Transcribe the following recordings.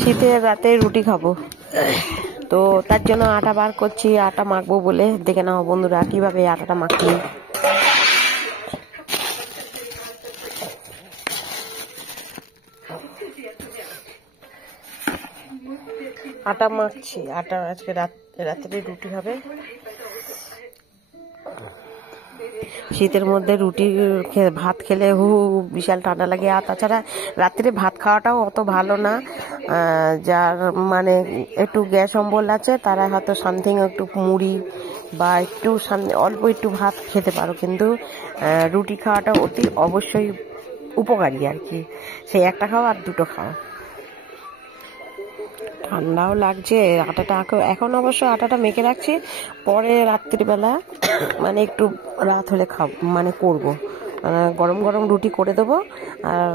শীতের রাতে রুটি খাবো, তো তার জন্য আটা বার করছি। আটা মাখবো বলে, দেখে নাও বন্ধুরা কিভাবে আটাটা মাখি। আটা মাখছি, আটা আজকে রাত্রে রুটি হবে। শীতের মধ্যে রুটি ভাত খেলে বিশাল ঠান্ডা লাগে। আর তাছাড়া রাত্রে ভাত খাওয়াটাও অত ভালো না। যার মানে একটু গ্যাস অম্বল আছে তারা হয়তো সামথিং একটু মুড়ি বা একটু অল্প একটু ভাত খেতে পারো, কিন্তু রুটি খাওয়াটা অতি অবশ্যই উপকারী আর কি। সেই একটা খাও আর দুটো খাও। ঠান্ডাও লাগছে, আটাটা এখন অবশ্য আটাটা মেখে রাখছি, পরে রাত্রিবেলা মানে একটু রাত হলে করবো, গরম গরম রুটি করে দেবো। আর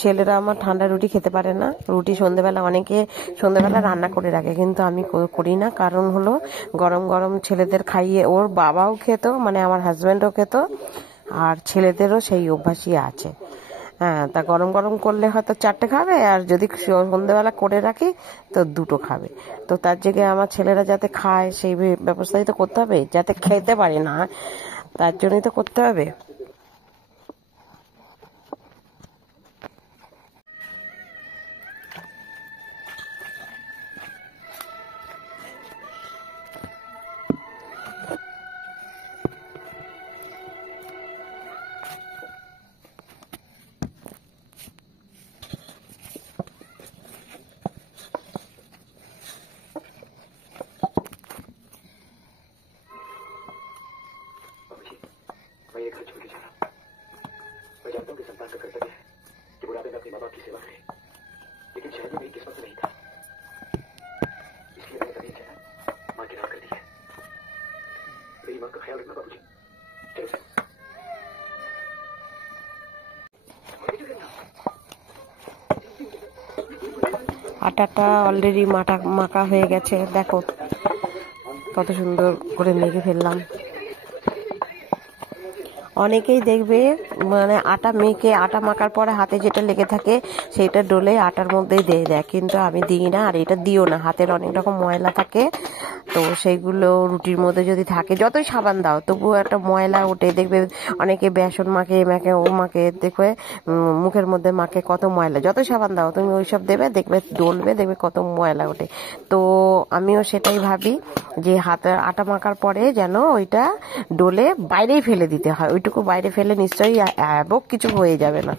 ছেলেরা আমার ঠান্ডা রুটি খেতে পারে না। রুটি অনেকে সন্ধ্যেবেলা রান্না করে রাখে, কিন্তু আমি করি না। কারণ হলো গরম গরম ছেলেদের খাইয়ে, ওর বাবাও খেত, মানে আমার হাজব্যান্ডও খেত, আর ছেলেদেরও সেই অভ্যাসই আছে। হ্যাঁ, তা গরম গরম করলে হয়তো 4টে খাবে, আর যদি সন্ধ্যেবেলা করে রাখি তো 2টো খাবে। তো তার জায়গায় আমার ছেলেরা যাতে খায় সেই ব্যবস্থাই তো করতে হবে, যাতে খেতে পারে না, তার জন্যই তো করতে হবে। मैं ये घर छोड़ के जा रहा हूँ। मैं जानता हूँ कि संतान का कर्तव्य है कि बुढ़ापे में अपने माँ बाप की सेवा करे, लेकिन शायद ये मेरी किस्मत में नहीं था, इसलिए मैंने जमीन जायदाद माँ के नाम कर दी है। मेरी माँ का ख्याल रखना बाबूजी। चलो सर। আটাটা অলরেডি মাখা হয়ে গেছে, দেখো কত সুন্দর করে মেখে ফেললাম। অনেকেই দেখবে মানে আটা মাখার পরে হাতে যেটা লেগে থাকে সেইটা ডলে আটার মধ্যেই দিয়ে দেয়, কিন্তু আমি দিই না। আর এটা দিও না, হাতের অনেক রকম ময়লা থাকে, তো সেইগুলো রুটির মধ্যে যদি থাকে, যতই সাবান দাও তবুও একটা ময়লা ওঠে। দেখবে অনেকে বেসন মাখে দেখবে মুখের মধ্যে মাখে, কত ময়লা। যতই সাবান দাও তুমি ওইসব দেবে, দেখবে ডলবে, দেখবে কত ময়লা ওঠে। তো আমিও সেটাই ভাবি যে হাতে আটা মাখার পরে যেন ওইটা ডলে বাইরেই ফেলে দিতে হয়, ওইটুকু বাইরে ফেলে নিশ্চয়ই কিছু হয়ে যাবে না।